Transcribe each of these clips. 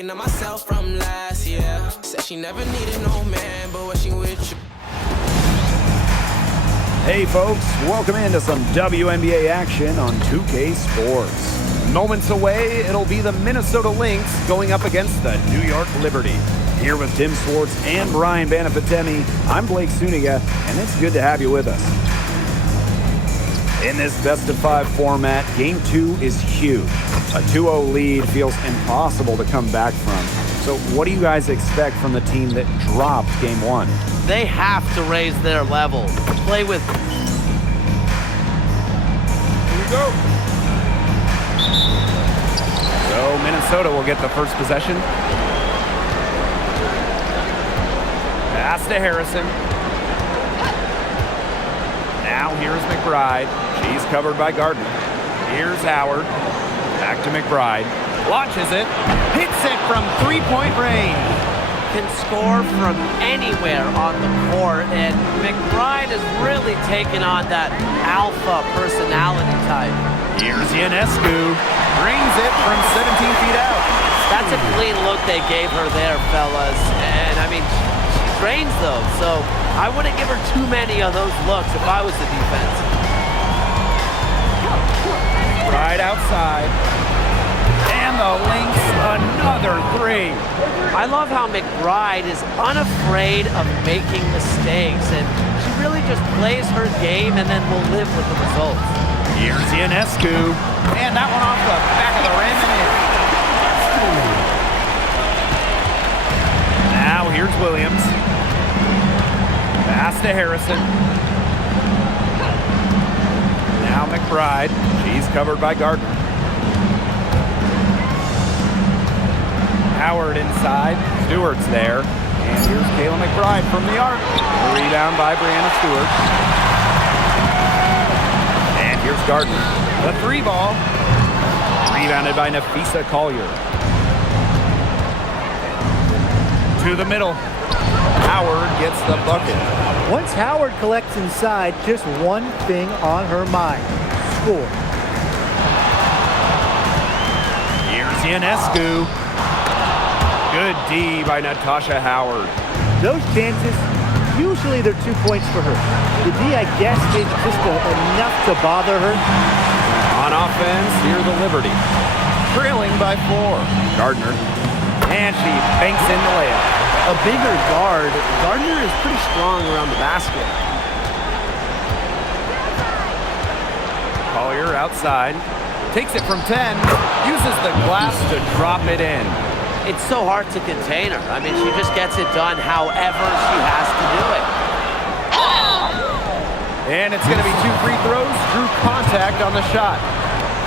thinking of myself from last year. Said she never needed no man, but when she with you. Hey folks, welcome into some WNBA action on 2K Sports. Moments away, it'll be the Minnesota Lynx going up against the New York Liberty. Here with Tim Swartz and Brian Banafitemi, I'm Blake Suniga, and it's good to have you with us. In this best-of-5 format, Game 2 is huge. A 2-0 lead feels impossible to come back from. So what do you guys expect from the team that dropped Game 1? They have to raise their level. Play with... Here we go. So Minnesota will get the first possession. Pass to Harrison. Now here's McBride. She's covered by Gardner. Here's Howard. Back to McBride. Launches it. Hits it from three-point range. Can score from anywhere on the court, and McBride has really taken on that alpha personality type. Here's Ionescu. Brings it from 17 feet out. That's a clean look they gave her there, fellas. And I mean, she trains those, so I wouldn't give her too many of those looks if I was the defense. Right outside. And the Lynx, another three. I love how McBride is unafraid of making mistakes, and she really just plays her game and then will live with the results. Here's Ionescu. And that one off the back of the rim and in. Now here's Williams. Pass to Harrison. Now McBride. She's covered by Gardner. Howard inside. Stewart's there. And here's Kayla McBride from the arc. A rebound by Brianna Stewart. And here's Gardner. The three ball. Rebounded by Nafisa Collier. To the middle. Howard gets the bucket. Once Howard collects inside, just one thing on her mind: score. Here's Ionescu. Good D by Natasha Howard. Those chances, usually they're 2 points for her. The D, I guess, is just enough to bother her. On offense, here's the Liberty. Trailing by 4. Gardner. And she banks in the layup. A bigger guard. Gardner is pretty strong around the basket. Collier outside. Takes it from 10. Uses the glass to drop it in. It's so hard to contain her. I mean, she just gets it done however she has to do it. And it's going to be 2 free throws. Drew contact on the shot.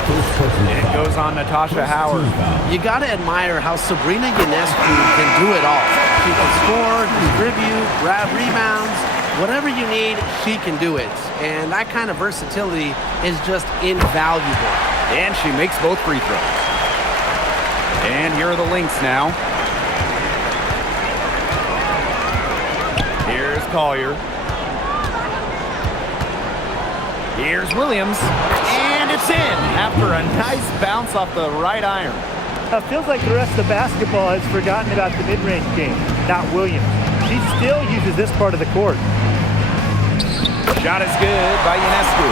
It goes on Natasha Howard. You got to admire how Sabrina Ionescu can do it all. She can score, distribute, grab rebounds. Whatever you need, she can do it. And that kind of versatility is just invaluable. And she makes both free throws. And here are the Lynx now. Here's Collier. Here's Williams. And it's in after a nice bounce off the right iron. It feels like the rest of the basketball has forgotten about the mid-range game, not Williams. She still uses this part of the court. Shot is good by Ionescu.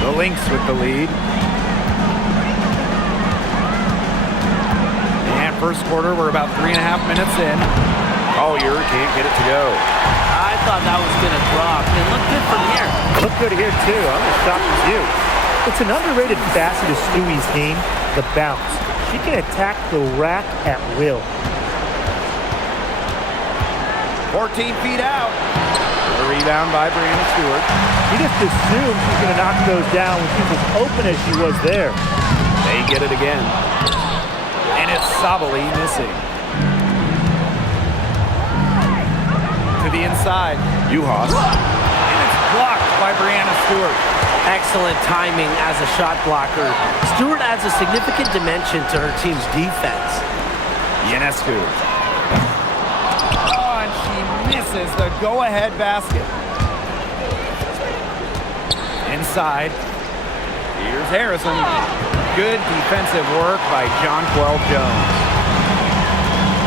The Lynx with the lead. And first quarter, we're about 3.5 minutes in. Collier can't get it to go. I thought that was going to drop. It looked good from here. Looked good here, too. I'm as shocked as you. It's an underrated facet of Stewie's game, the bounce. She can attack the rack at will. 14 feet out. The rebound by Brianna Stewart. You just assume she's going to knock those down when she's as open as she was there. They get it again. And it's Sabali missing. To the inside. Juhas. And it's blocked by Brianna Stewart. Excellent timing as a shot blocker. Stewart adds a significant dimension to her team's defense. Ionescu. Oh, and she misses the go-ahead basket. Inside. Here's Harrison. Good defensive work by Jonquel Jones.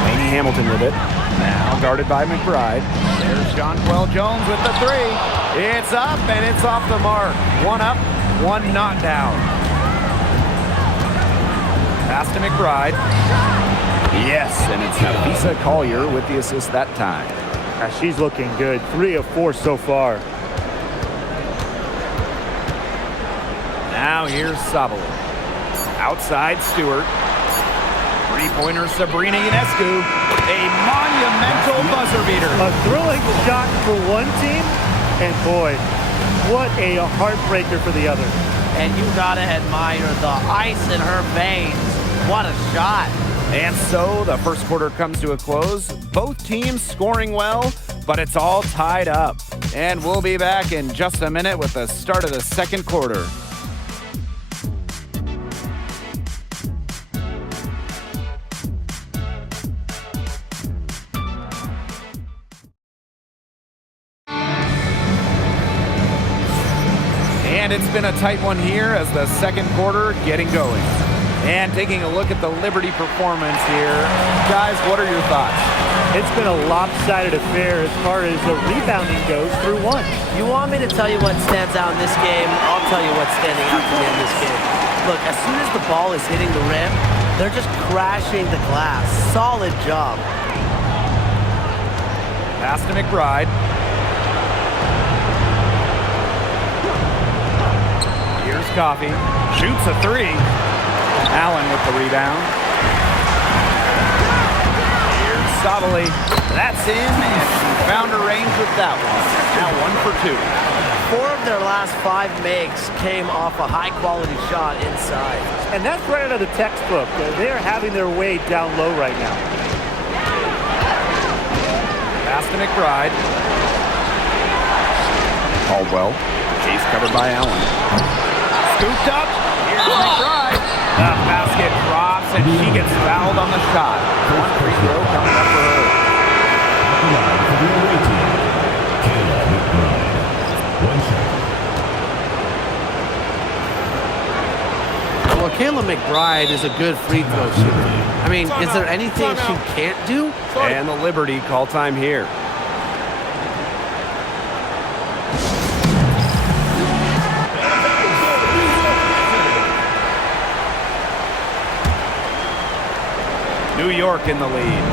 Laney Hamilton with it. Now guarded by McBride. There's Jonquel Jones with the three. It's up and it's off the mark. One up, one not down. Pass to McBride. Yes, and it's Nafisa Collier with the assist that time. She's looking good. 3 of 4 so far. Now here's Sabali. Outside Stewart. Three-pointer Sabrina Ionescu. A monumental buzzer beater. A thrilling shot for one team, and boy, what a heartbreaker for the other. And you gotta admire the ice in her veins. What a shot. And so the first quarter comes to a close. Both teams scoring well, but it's all tied up. And we'll be back in just a minute with the start of the second quarter. And it's been a tight one here as the second quarter getting going. And taking a look at the Liberty performance here. Guys, what are your thoughts? It's been a lopsided affair as far as the rebounding goes through one. You want me to tell you what stands out in this game? I'll tell you what's standing out to me in this game. Look, as soon as the ball is hitting the rim, they're just crashing the glass. Solid job. Pass to McBride. Here's Coffey. Shoots a three. Allen with the rebound. Here's Sabali. That's in, and she found her range with that one. Now 1 for 2. 4 of their last 5 makes came off a high-quality shot inside. And that's right out of the textbook. They're having their way down low right now. Pass to McBride. Caldwell. Chase covered by Allen. Scooped up. Here's McBride. The basket drops, and she gets fouled on the shot. 1 free throw coming up for her. Well, Kayla McBride is a good free throw shooter. I mean, is there anything she can't do? And the Liberty call time here. New York in the lead.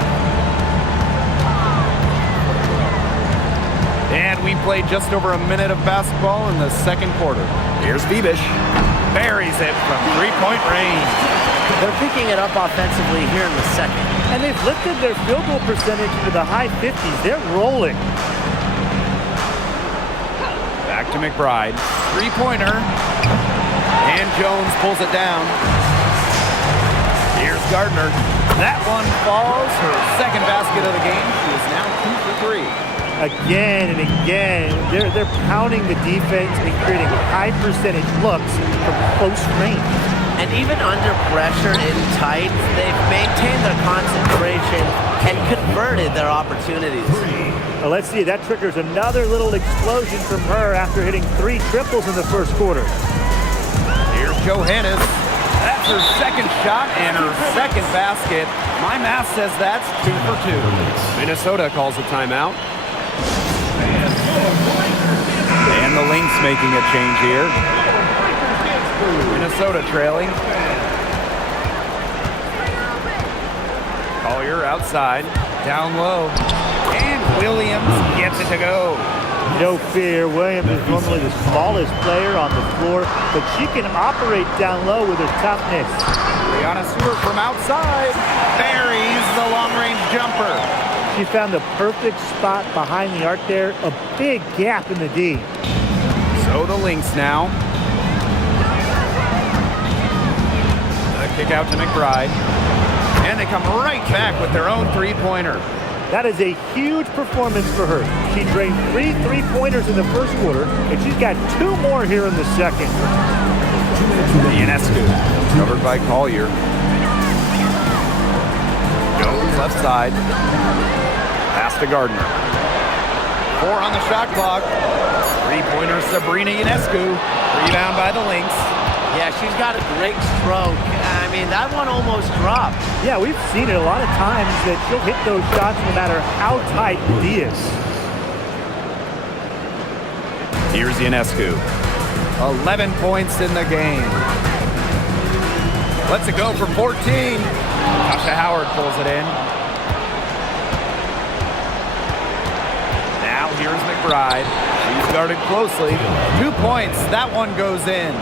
And we played just over a minute of basketball in the second quarter. Here's Bebish. Buries it from three-point range. They're picking it up offensively here in the second. And they've lifted their field goal percentage into the high 50s. They're rolling. Back to McBride. Three-pointer. And Jones pulls it down. Here's Gardner. That one falls. Her second basket of the game. She is now 2 for 3. Again and again, they're pounding the defense and creating high percentage looks from close range. And even under pressure in tight, they've maintained their concentration and converted their opportunities. Well, let's see, that triggers another little explosion from her after hitting 3 triples in the first quarter. Here's Johannes. That's her second shot and her second basket. My math says that's 2 for 2. Minnesota calls a timeout. And the Lynx making a change here. Minnesota trailing. Collier outside, down low. And Williams gets it to go. No fear, Williams is normally the smallest player on the floor, but she can operate down low with her toughness. Brianna Stewart from outside buries the long-range jumper. She found the perfect spot behind the arc there, a big gap in the D. So the Lynx now. The kick out to McBride. And they come right back with their own three-pointer. That is a huge performance for her. She drained 3 three-pointers in the first quarter, and she's got 2 more here in the second. Ionescu, covered by Collier. Jones left side. Pass to Gardner. 4 on the shot clock. Three-pointer Sabrina Ionescu. Rebound by the Lynx. Yeah, she's got a great stroke. I mean, that one almost dropped. Yeah, we've seen it a lot of times that she'll hit those shots no matter how tight the D is. Here's Ionescu. 11 points in the game. Lets it go from 14. Tasha Howard pulls it in. Now here's McBride. She's guarded closely. 2 points. That one goes in.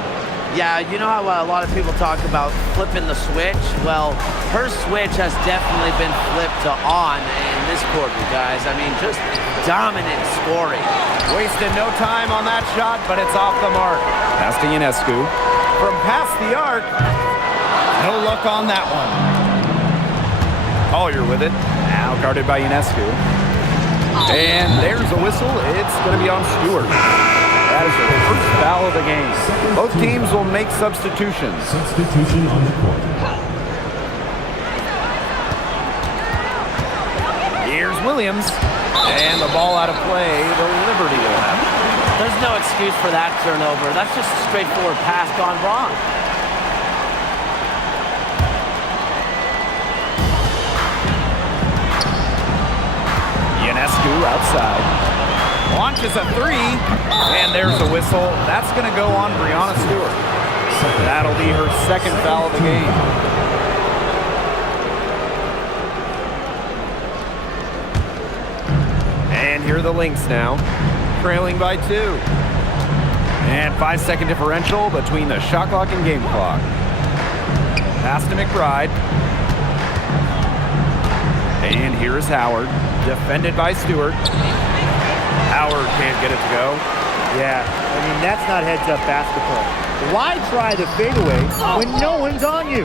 Yeah, you know how a lot of people talk about flipping the switch? Well, her switch has definitely been flipped to on in this quarter, guys. I mean, just dominant scoring. Wasted no time on that shot, but it's off the mark. Pass to Ionescu. From past the arc, no luck on that one. Collier with it. Now guarded by Ionescu. And there's a whistle. It's going to be on Stewart. That is the first foul of the game. Both teams will make substitutions. Substitution on the court. Here's Williams. And the ball out of play. The Liberty will have it. There's no excuse for that turnover. That's just a straightforward pass gone wrong. Ionescu outside. Launches a three, and there's a whistle. That's going to go on Breanna Stewart. That'll be her second foul of the game. And here are the Lynx now, trailing by 2. And 5-second differential between the shot clock and game clock. Pass to McBride. And here is Howard, defended by Stewart. Howard can't get it to go. Yeah, I mean, that's not heads-up basketball. Why try the fadeaway when no one's on you?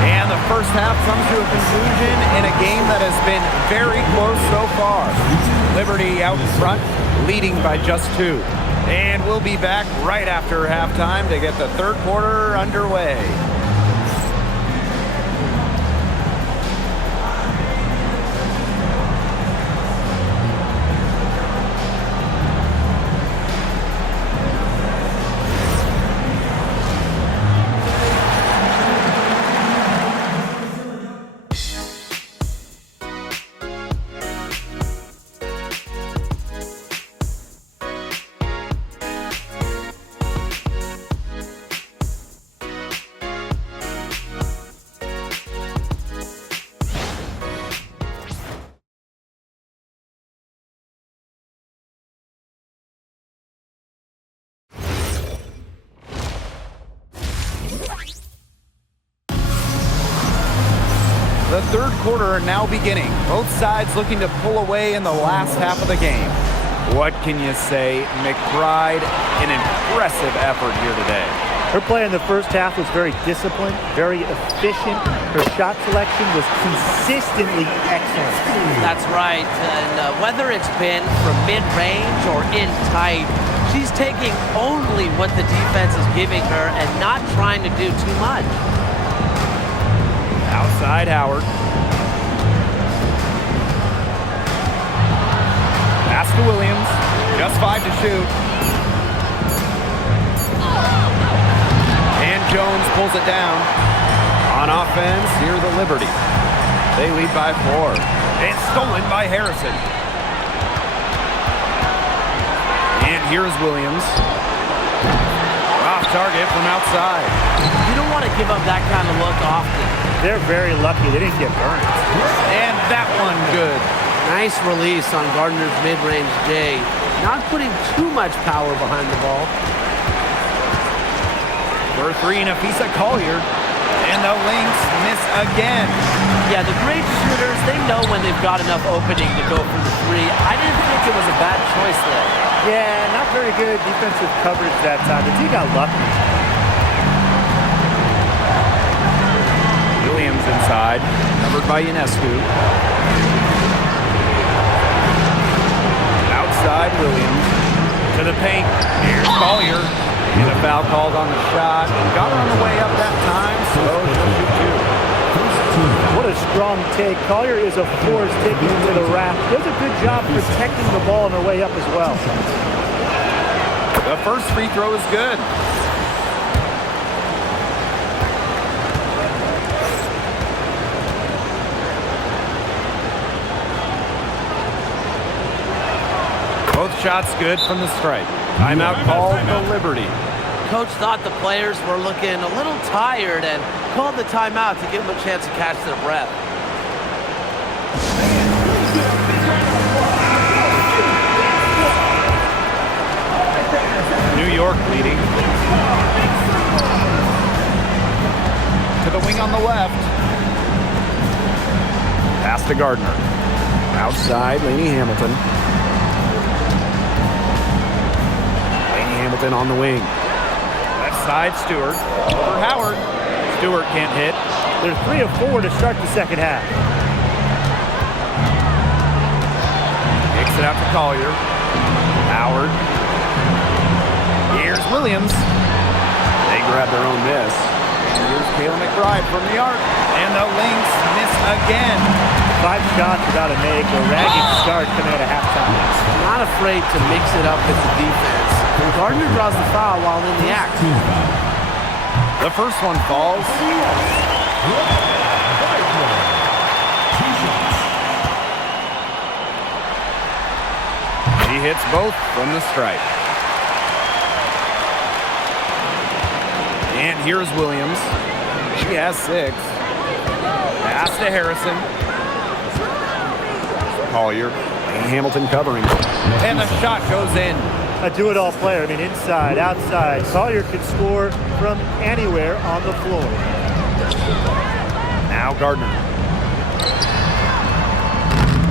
And the first half comes to a conclusion in a game that has been very close so far. Liberty out in front, leading by just 2. And we'll be back right after halftime to get the third quarter underway. The third quarter now beginning. Both sides looking to pull away in the last half of the game. What can you say? McBride, an impressive effort here today. Her play in the first half was very disciplined, very efficient. Her shot selection was consistently excellent. That's right. And whether it's been from mid-range or in tight, she's taking only what the defense is giving her and not trying to do too much. Outside Howard. Pass to Williams. Just 5 to shoot. And Jones pulls it down. On offense, here the Liberty. They lead by 4. It's stolen by Harrison. And here's Williams. Off target from outside. You don't want to give up that kind of look often. They're very lucky they didn't get burned. And that one good. Nice release on Gardner's mid-range J. Not putting too much power behind the ball. For 3, Nafisa Collier. And the Lynx miss again. Yeah, the great shooters, they know when they've got enough opening to go for the 3. I didn't think it was a bad choice there. Yeah, not very good defensive coverage that time. The team got lucky. Williams inside, covered by Ionescu. Outside Williams to the paint. Here's Collier. And a foul called on the shot. Got her on the way up that time, so she'll shoot 2. What a strong take. Collier is a force taking it to the rack. Does a good job protecting the ball on her way up as well. The first free throw is good. Both shots good from the stripe. Timeout called the Liberty. Coach thought the players were looking a little tired and called the timeout to give them a chance to catch their breath. New York leading. To the wing on the left. Pass to Gardner. Outside, Laney Hamilton. Laney Hamilton on the wing. Left side, Stewart. Over Howard. Stewart can't hit. They're 3 of 4 to start the second half. Kicks it out to Collier. Howard. Here's Williams. They grab their own miss. And here's Kayla McBride from the arc. And the Lynx miss again. 5 shots without a make. A ragged start coming out of halftime. Not afraid to mix it up with the defense. And Gardner draws the foul while in the act. The first one falls. She hits both from the stripe. And here's Williams. She has 6. Pass to Harrison. Collier. And Hamilton covering. And the shot goes in. A do-it-all player. I mean, inside, outside. Collier could score from anywhere on the floor. Now Gardner.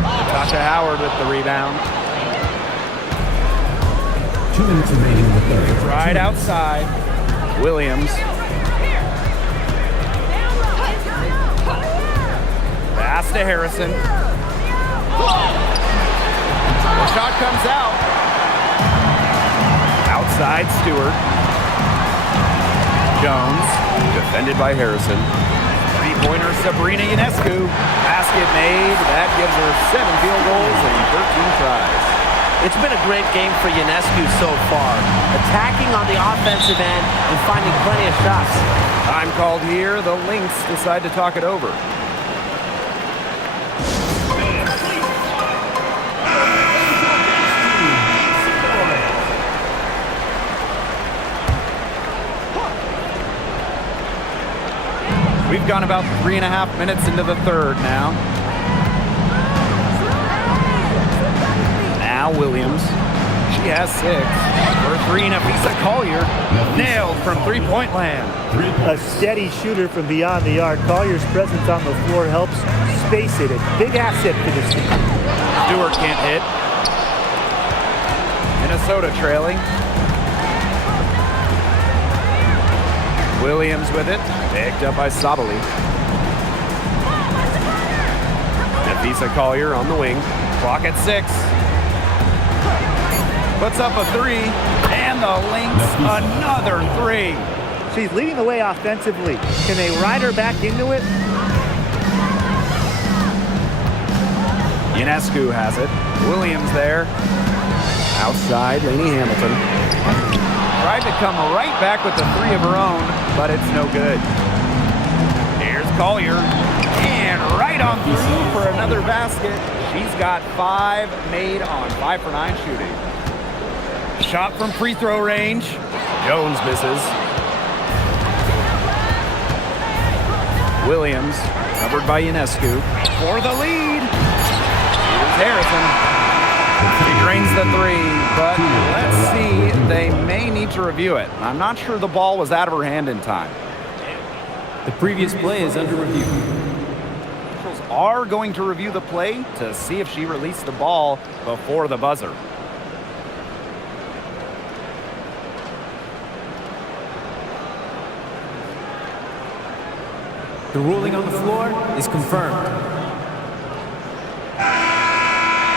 Natasha Howard with the rebound. 2 minutes remaining in the third. Right outside. Williams. Pass to Harrison. The shot comes out. Outside Stewart. Jones. Defended by Harrison. Three-pointer Sabrina Ionescu. Basket made. That gives her 7 field goals and 13 tries. It's been a great game for Ionescu so far, attacking on the offensive end and finding plenty of shots. Time called here. The Lynx decide to talk it over. We've gone about 3.5 minutes into the third now. Now Williams. She has 6. For 3, Nafisa Collier. Nailed from three-point land. A steady shooter from beyond the arc. Collier's presence on the floor helps space it. A big asset for this team. Stewart can't hit. Minnesota trailing. Williams with it. Picked up by Sabali. Nafisa Collier on the wing. Clock at 6. Puts up a 3. And the Lynx another 3. She's leading the way offensively. Can they ride her back into it? Ionescu has it. Williams there. Outside, Laney Hamilton. Tried to come right back with the 3 of her own, but it's no good. Here's Collier. And right on through for another basket. She's got 5 made on 5 for 9 shooting. Shot from free throw range. Jones misses. Williams, covered by Ionescu. For the lead. Here's Harrison. He drains the 3, but let's see. They may need to review it. I'm not sure the ball was out of her hand in time. The previous play is under review. Officials are going to review the play to see if she released the ball before the buzzer. The ruling on the floor is confirmed.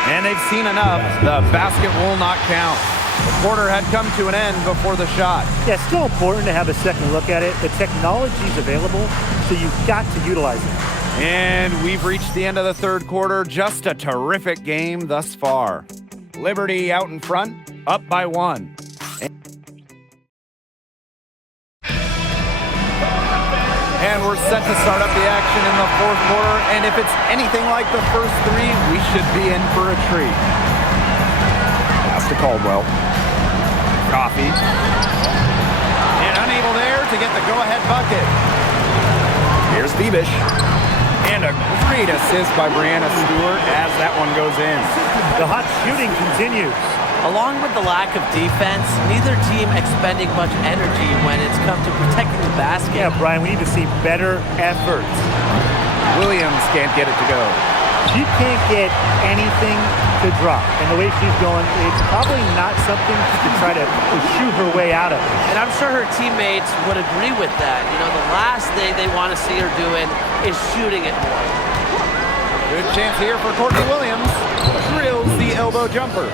And they've seen enough. The basket will not count. The quarter had come to an end before the shot. Yeah, it's still important to have a second look at it. The technology's available, so you've got to utilize it. And we've reached the end of the third quarter. Just a terrific game thus far. Liberty out in front, up by 1. And we're set to start up the action in the fourth quarter. And if it's anything like the first three, we should be in for a treat. Pass to Caldwell. Coffee. And unable there to get the go-ahead bucket. Here's Bebish. And a great assist by Brianna Stewart as that one goes in. The hot shooting continues. Along with the lack of defense, neither team expending much energy when it's come to protecting the basket. Yeah, Brian, we need to see better efforts. Williams can't get it to go. She can't get anything to drop. And the way she's going, it's probably not something she can try to shoot her way out of. And I'm sure her teammates would agree with that. You know, the last thing they want to see her doing is shooting it more. Good chance here for Courtney Williams. Drills the elbow jumper.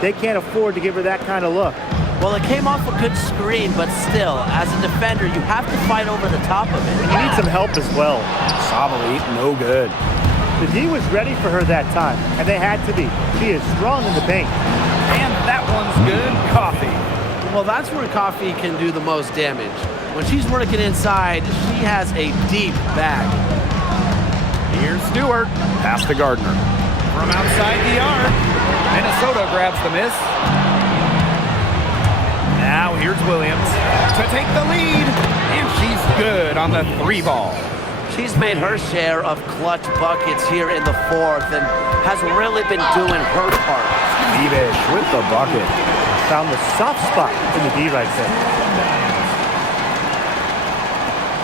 They can't afford to give her that kind of look. Well, it came off a good screen, but still, as a defender, you have to fight over the top of it. And you need some help as well. Sabali, no good. The D was ready for her that time, and they had to be. She is strong in the paint. And that one's good. Coffee. Well, that's where Coffee can do the most damage. When she's working inside, she has a deep bag. Here's Stewart. Pass to Gardner. From outside the arc. Minnesota grabs the miss. Now here's Williams to take the lead. And she's good on the three ball. She's made her share of clutch buckets here in the fourth and has really been doing her part. Bebish with the bucket. Found the soft spot in the D right there.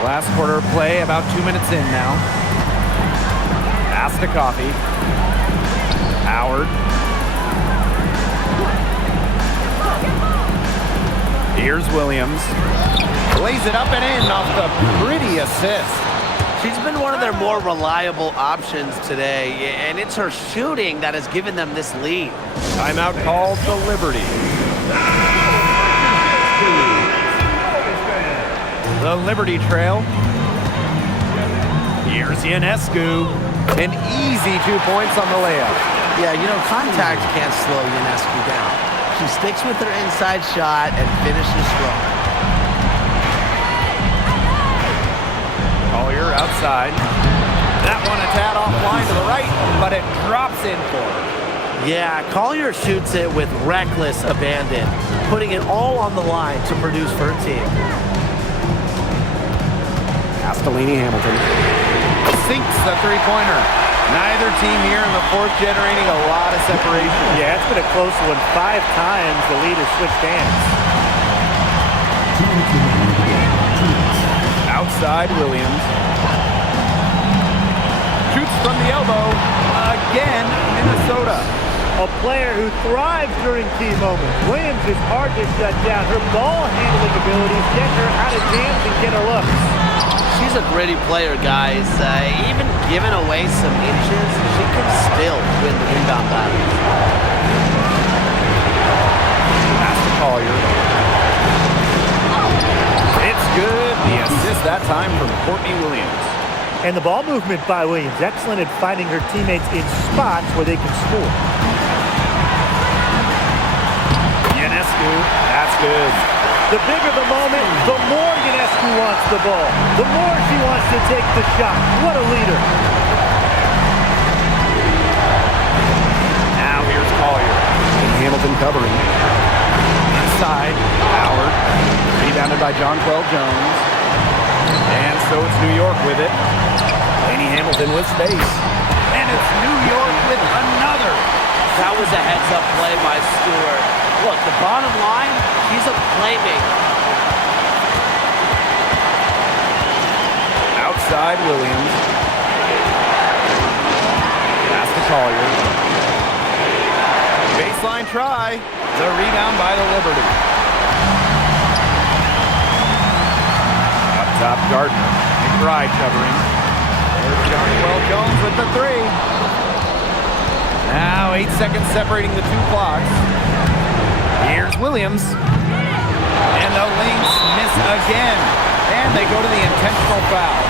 Last quarter play, about 2 minutes in now. Pass to Coffee. Howard. Here's Williams. Lays it up and in off the pretty assist. She's been one of their more reliable options today, and it's her shooting that has given them this lead. Timeout called the Liberty. The Liberty trail. Here's Ionescu. An easy 2 points on the layup. Yeah, you know, contact can't slow Ionescu down. She sticks with her inside shot and finishes strong. Collier outside. That one a tad offline to the right, but it drops in for her. Yeah, Collier shoots it with reckless abandon, putting it all on the line to produce for her team. Castellini Hamilton sinks the three-pointer. Neither team here in the fourth generating a lot of separation. Yeah, it's been a close one. 5 times the lead has switched hands. Outside Williams. Shoots from the elbow. Again, Minnesota. A player who thrives during key moments. Williams is hard to shut down. Her ball handling abilities get her out of jams and get her looks. She's a gritty player, guys. Even giving away some inches, she can still win the rebound battle. Pass to Collier. It's good. The assist that time from Courtney Williams. And the ball movement by Williams. Excellent at finding her teammates in spots where they can score. Ionescu. That's good. The bigger the moment, the more Ionescu wants the ball. The more she wants to take the shot. What a leader. Now here's Collier. And Hamilton covering. Inside, Howard. Rebounded by Jonquel Jones. And so it's New York with it. Laney Hamilton with space. And it's New York with another. That was a heads-up play by Stewart. Look, the bottom line, she's a playmaker. Outside Williams. Pass to Collier. Baseline try. The rebound by the Liberty. Up top, Gardner. McBride covering. There's Jonquel Jones with the three. Now 8 seconds separating the two clocks. Here's Williams. And the Lynx miss again. And they go to the intentional foul.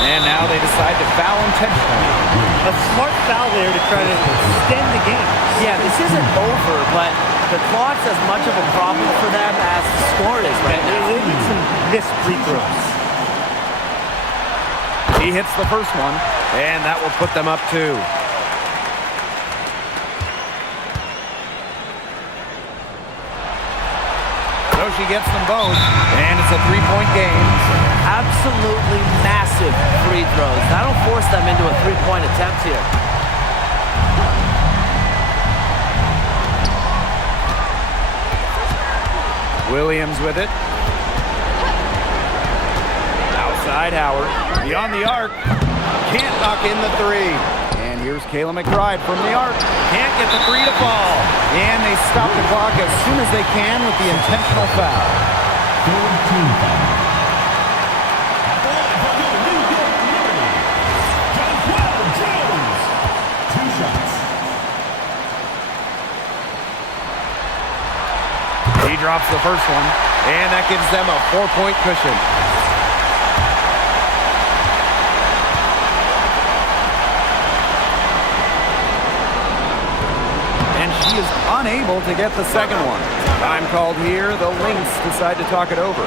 And now they decide to foul intentionally. A smart foul there to try to extend the game. Yeah, this isn't over, but The clock's as much of a problem for them as the score is right now. They need some missed free throws. He hits the first one, and that will put them up 2. So she gets them both, and it's a 3-point game. Absolutely massive free throws. That'll force them into a 3-point attempt here. Williams with it. Outside Howard. Beyond the arc. Can't knock in the 3. And here's Kayla McBride from the arc. Can't get the 3 to fall. And they stop the clock as soon as they can with the intentional foul. 14 foul. He drops the first one, and that gives them a 4-point cushion. And she is unable to get the second one. Time called here. The Lynx decide to talk it over.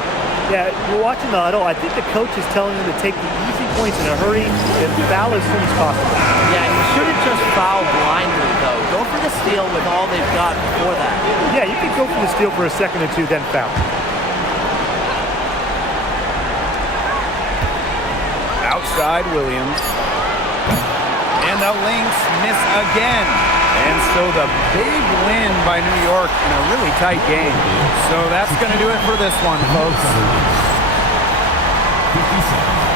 Yeah, we're watching the huddle. I think the coach is telling them to take the easy points in a hurry and foul as soon as possible. Yeah, you shouldn't just foul blindly, though. Go for the steal with all they've got before that. Yeah, you can go for the steal for a second or two, then foul. Outside Williams. And the Lynx miss again. And so the big win by New York in a really tight game. So that's going to do it for this one, folks. 57.